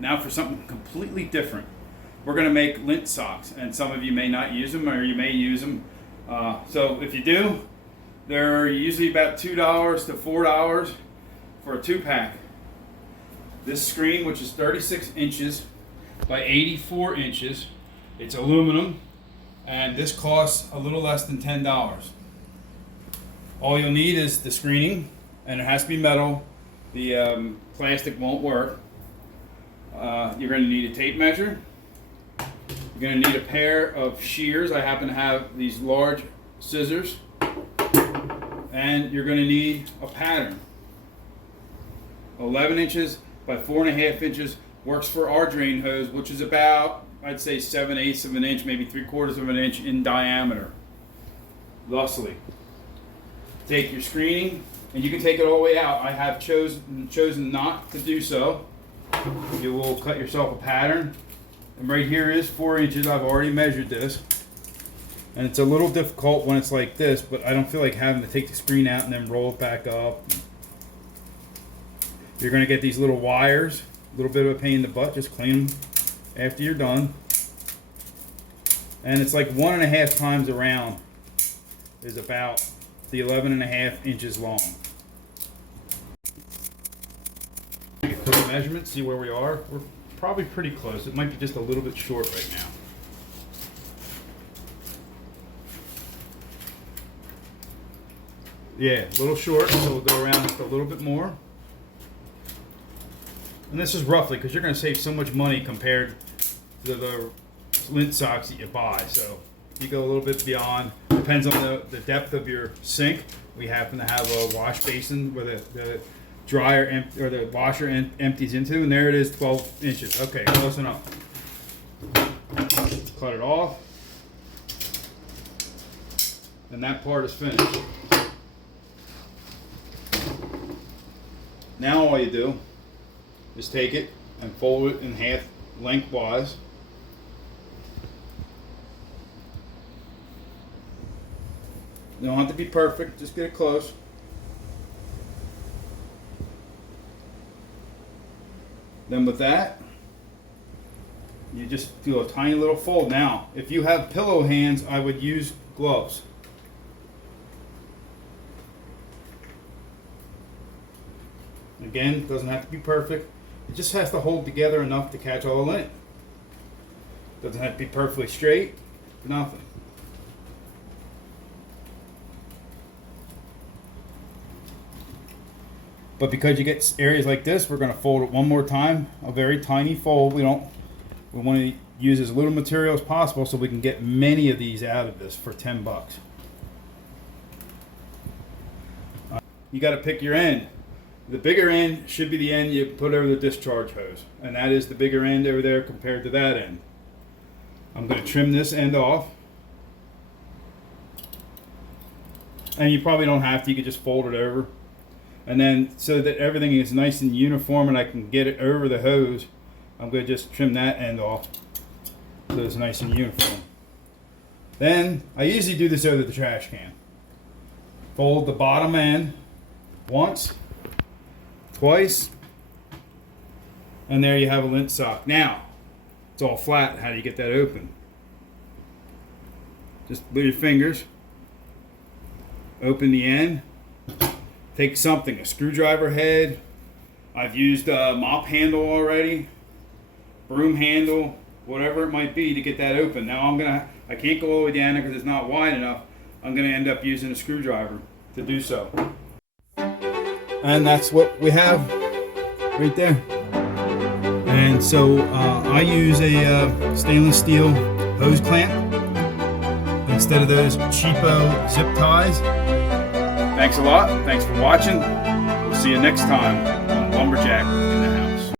Now for something completely different. We're going to make lint socks, and some of you may not use them, or you may use them. So if you do, they're usually about $2 to $4 for a 2-pack. This screen, which is 36 inches by 84 inches, it's aluminum, and this costs a little less than $10. All you'll need is the screening, and it has to be metal. The plastic won't work. You're going to need a tape measure. You're going to need a pair of shears. I happen to have these large scissors. And you're going to need a pattern. 11 inches by 4.5 inches works for our drain hose, which is about, I'd say, 7/8 of an inch, maybe 3/4 of an inch in diameter. Thusly. Take your screening, and you can take it all the way out. I have chosen not to do so. You will cut yourself a pattern. And right here is 4 inches. I've already measured this. And it's a little difficult when it's like this, but I don't feel like having to take the screen out and then roll it back up. You're going to get these little wires. A little bit of a pain in the butt. Just clean them after you're done. And it's like 1.5 times around is about the 11.5 inches long. Quick measurement, see where we are. We're probably pretty close. It might be just a little bit short right now. Yeah, a little short, so we'll go around just a little bit more. And this is roughly, because you're going to save so much money compared to the lint socks that you buy. So you go a little bit beyond. Depends on the depth of your sink. We happen to have a wash basin where the dryer or the washer empties into, and there it is, 12 inches. Okay, close enough. Cut it off. And that part is finished. Now all you do is take it and fold it in half lengthwise. You don't have to be perfect, just get it close. Then with that, you just do a tiny little fold. Now, if you have pillow hands, I would use gloves. Again, doesn't have to be perfect. It just has to hold together enough to catch all the lint. Doesn't have to be perfectly straight, nothing. But because you get areas like this, we're going to fold it one more time, a very tiny fold. We want to use as little material as possible so we can get many of these out of this for 10 bucks. You got to pick your end. The bigger end should be the end you put over the discharge hose, and that is the bigger end over there compared to that end. I'm going to trim this end off, and you probably don't have to. You can just fold it over, and then so that everything is nice and uniform and I can get it over the hose, I'm going to just trim that end off so it's nice and uniform. Then I usually do this over the trash can. Fold the bottom end once, twice, and there you have a lint sock. Now, it's all flat. How do you get that open? Just with your fingers, open the end, take something, a screwdriver head. I've used a mop handle already, broom handle, whatever it might be to get that open. Now I can't go all the way down there because it's not wide enough. I'm gonna end up using a screwdriver to do so. And that's what we have right there. And so I use a stainless steel hose clamp instead of those cheapo zip ties. Thanks a lot. Thanks for watching. We'll see you next time on Lumberjack.